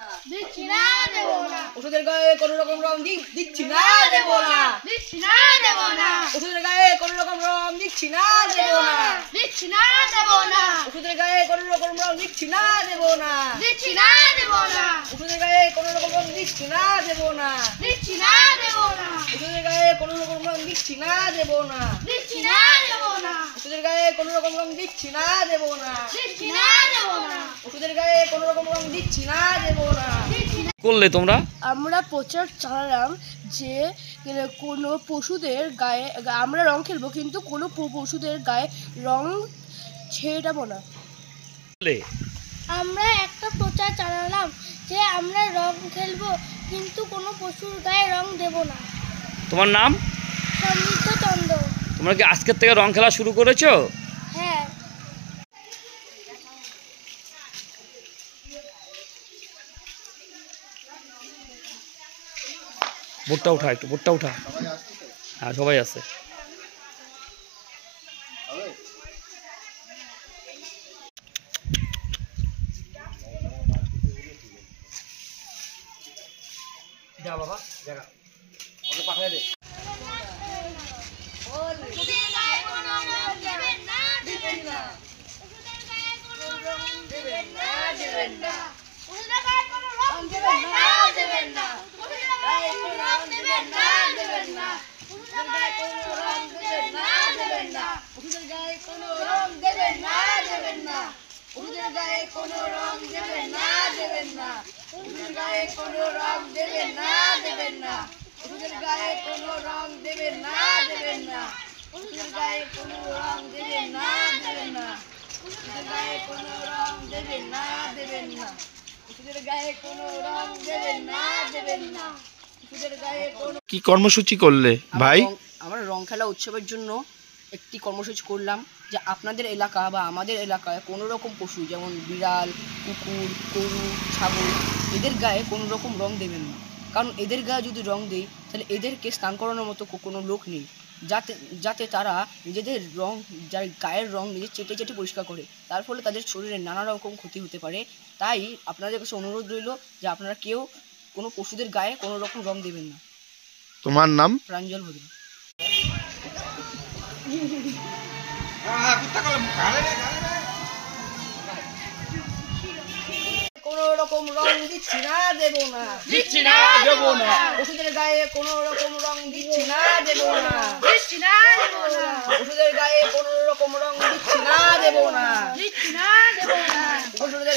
দিচ্ছি না দেব না। ওষুধের গায়ে কোনো রকম রং দিচ্ছি না দেব না। দিচ্ছি না দেব না। ওষুধের গায়ে কোনো রকম রং দিচ্ছি না দেব না। দিচ্ছি না দেব না। ওষুধের গায়ে কোনো রকম রং দিচ্ছি না দেব না। দিচ্ছি না দেব না। ওষুধের গায়ে কোনো রকম রং দিচ্ছি না দেব না। দিচ্ছি না দেব না। ওষুধের গায়ে কোনো রকম রং দিচ্ছি না দেব না। দিচ্ছি না দেব না। ওষুধের গায়ে কোনো রকম রং দিচ্ছি না দেব না। দিচ্ছি না দেব না। ওষুধের গায়ে কোনো রকম রং দিচ্ছি না দেব না। করলে তোমরা? আমরা প্রচার চালালাম যে কোনো পশুদের গায়ে আমরা রং খেলবো, কিন্তু কোনো পশুদের গায়ে রং ছেটাবো না। আমরা একটা প্রচার চালালাম যে আমরা রং খেলবো, কিন্তু কোনো পশুর গায়ে রং দেব না। তোমার নাম? সমৃদ্ধ চন্দ্র। তোমরা কি আজকের থেকে রং খেলা শুরু করেছো? হ্যাঁ। বোর্ডটা উঠা, একটু বোর্ডটা উঠা। হ্যাঁ, সবাই আছে। যা বাবা, জায়গা ওকে পাঠিয়ে দে। ওষুধের গায়ে কোনো রং দেবেন না, দেবেন না। ওষুধের গায়ে কোনো রং দেবেন না, দেবেন না। ওষুধের গায়ে কোনো রং দেবেন না, দেবেন না। ওষুধের গায়ে কোনো রং দেবেন না, দেবেন না। ওষুধের গায়ে কোনো রং দেবেন না, দেবেন না। ওষুধের গায়ে কোনো রং দেবেন না, দেবেন না। ওষুধের গায়ে কোনো রং দেবেন না, দেবেন না। ওষুধের গায়ে কোনো কি কর্মসূচি করলে ভাই? আমরা রং খেলা উৎসবের জন্য একটি কর্মসূচি করলাম যে আপনাদের এলাকা বা আমাদের এলাকায় কোনো রকম পশু, যেমন বিড়াল, কুকুর, গরু, ছাগল, এদের গায়ে কোনো রকম রং দেবেন না। কারণ এদের গায়ে যদি রং দেই তাহলে এদেরকে স্নান করানোর মতো কোনো লোক নেই, যাতে তারা নিজেদের রং, যার গায়ের রং নিজে চেটে চেটে পরিষ্কার করে, তার ফলে তাদের শরীরে নানা রকম ক্ষতি হতে পারে। তাই আপনাদের কাছে অনুরোধ রইল যে আপনারা কেউ কোনো পশুদের গায়ে কোনো রকম রং দেবেন না। তোমার নাম? প্রাঞ্জল ভদ্র। কোনো রকম রং দিচ্ছি না দেব না। দিচ্ছি না দেব না। ওষুধের গায়ে কোনো রকম রং দিচ্ছি না দেব না। দিচ্ছি না দেব না। ওষুধের গায়ে কোনো রকম রং দিচ্ছি না দেব না। দিচ্ছি না দেব না। ওষুধের